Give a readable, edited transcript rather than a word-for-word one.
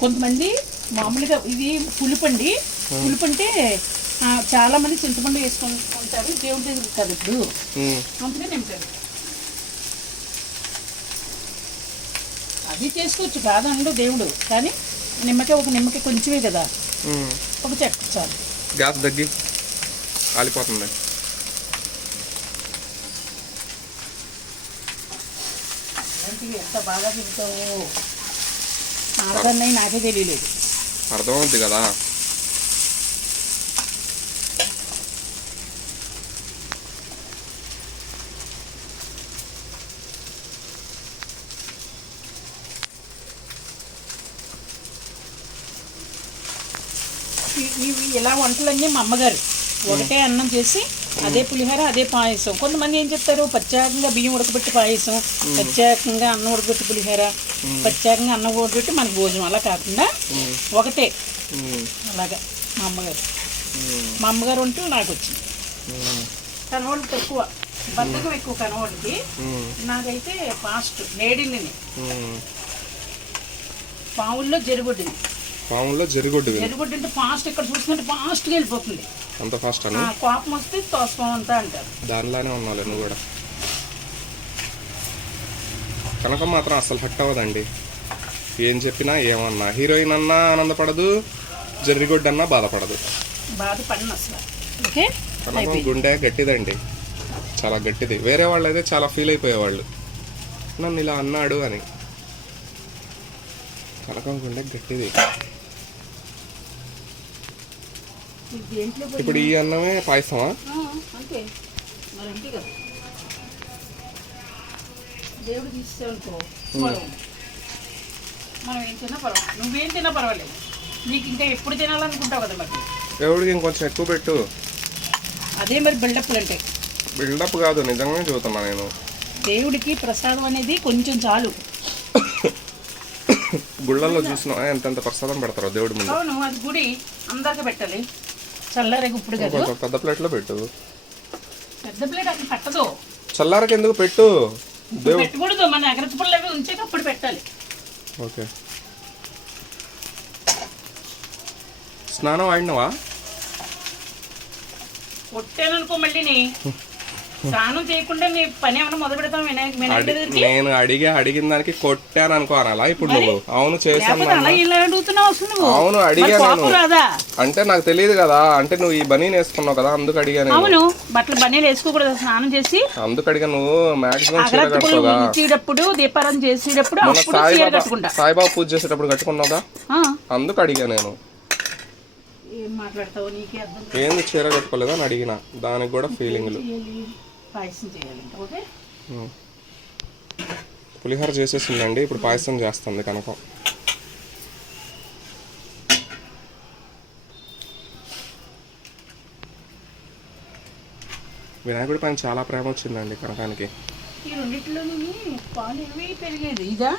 కొంతమంది మామూలుగా ఇది పులుపండి. పులుపు అంటే చాలా మంది చింతపండు వేసుకుంటారు, దేవుడి దగ్గర కదా ఇప్పుడు, అందుకే నింపారు. అది చేసుకోవచ్చు కాదండు దేవుడు, కానీ నిమ్మకాయ ఒక నిమ్మకాయ కొంచెమే కదా, ఒక చెక్క చాలు. గ్యాస్ దగ్గి కాలిపోతుంది. అలాంటివి ఎంత బాగా తింటావు, ఆడదన్నవి నాకే తెలియలేదు. అర్థమవుద్ది కదా. ఇవి ఇలా వంటలన్నీ మా అమ్మగారు ఒకటే అన్నం చేసి అదే పులిహోర అదే పాయసం. కొంతమంది ఏం చెప్తారు, ప్రత్యేకంగా బియ్యం ఉడకబెట్టి పాయసం, ప్రత్యేకంగా అన్నం ఉడకబెట్టి పులిహోర, ప్రత్యేకంగా అన్నం ఉడకబెట్టి మనకు భోజనం. అలా కాకుండా ఒకటే అలాగా మా అమ్మగారు వంటలు నాకు వచ్చింది. కనవాళ్ళు తక్కువ, బద్ధకం ఎక్కువ కనవాళ్ళకి. నాకైతే ఫాస్ట్ నేడిల్ని పావుల్లో జరుగుడ్డింది. జరుగుడ్డు అంటే ఫాస్ట్, ఇక్కడ చూసినట్టు ఫాస్ట్గా వెళ్ళిపోతుంది. అంత ఫాస్ట్ అని కోపం వస్తే తోసుకోమంతా అంటారు. దానిలానే ఉన్నాను నువ్వు కూడా. కనకం మాత్రం అసలు హట్ అవ్వదండి. ఏం చెప్పినా ఏమన్నా, హీరోయిన్ అన్నా ఆనందపడదు, జర్రిగొడ్డు అన్నా బాధపడదు. బాధపడిన అసలు ఓకే. కనకం గుండె గట్టిదండి, చాలా గట్టిది. వేరే వాళ్ళు అయితే చాలా ఫీల్ అయిపోయేవాళ్ళు నన్ను ఇలా అన్నాడు అని. కనకం గుండె గట్టిది. ఇప్పుడు ఈ అన్నమే పాయసమా? అంతే మరి, అంతే కదా. దేవుడు తీసేనుకో మనం ఏం తిన్నా పర్వాలేదు, నువ్వేం తిన్నా పర్వాలేదు. నీకు ఇంకా ఎప్పుడు తినాలనుకుంటావు కదా మరి. దేవుడికి ఇంకొంచెం ఎక్కువ పెట్టు. అదే మరి బిల్డప్లు అంటే. బిల్డప్ కాదు, నిజంగానే చూస్తున్నా నేను. దేవుడికి ప్రసాదం అనేది కొంచెం చాలు. గుళ్ళల్లో చూసిన ఎంతెంత ప్రసాదం పెడతారో దేవుడి ముందు. అవును, అది గుడి అందరికీ పెట్టాలి. చల్లారకి ఇప్పుడు కదా పెద్ద ప్లేట్లో పెట్టు. పెద్ద ప్లేట్ అక్కడ పెట్టదు. చల్లారకి ఎందుకు పెట్టు, పెట్టకూడదు. మన ఎగరచి పుల్లలు అవి ఉంచాక అప్పుడు పెట్టాలి. ఓకే. స్నానం ఆడినవా? కొట్టాననుకో మళ్ళీ స్నానం చేయకుండా నీ పని ఏమైనా మొదలు పెడతాం. నేను అడిగిన దానికి కొట్టాను అనుకో అనాలా ఇప్పుడు నువ్వు? అవును చేశాను. అవును అడిగాను, అంటే నాకు తెలియదు కదా. అంటే నువ్వు ఈ బనీని వేసుకున్నావు కదా, అందుకు అడిగాను. అవును, బట్టలు బనీలు వేసుకోకూడదు స్నానం చేసి. అందుకు అడిగా. నువ్వు మాక్సిమం చేసేటప్పుడు దీపారాధన చేసేటప్పుడు సాయిబాబా పూజ చేసేటప్పుడు కట్టుకున్నావుగా, అందుకు అడిగా నేను. ఏం మాట్లాడతావు, నీకే అర్థం. ఏంది చీర కట్టుకోలేదా అని అడిగిన, దానికి కూడా ఫీలింగ్లు. పాయసం చేయాలి. ఓకే, పులిహోర చేసేసిందండి, ఇప్పుడు పాయసం చేస్తుంది కనకం. వినాయకుడి పైన చాలా ప్రేమ వచ్చిందండి కనకానికి. ఈ రెండిట్లోని పాలు ఏమి పెరిగేది ఇదా?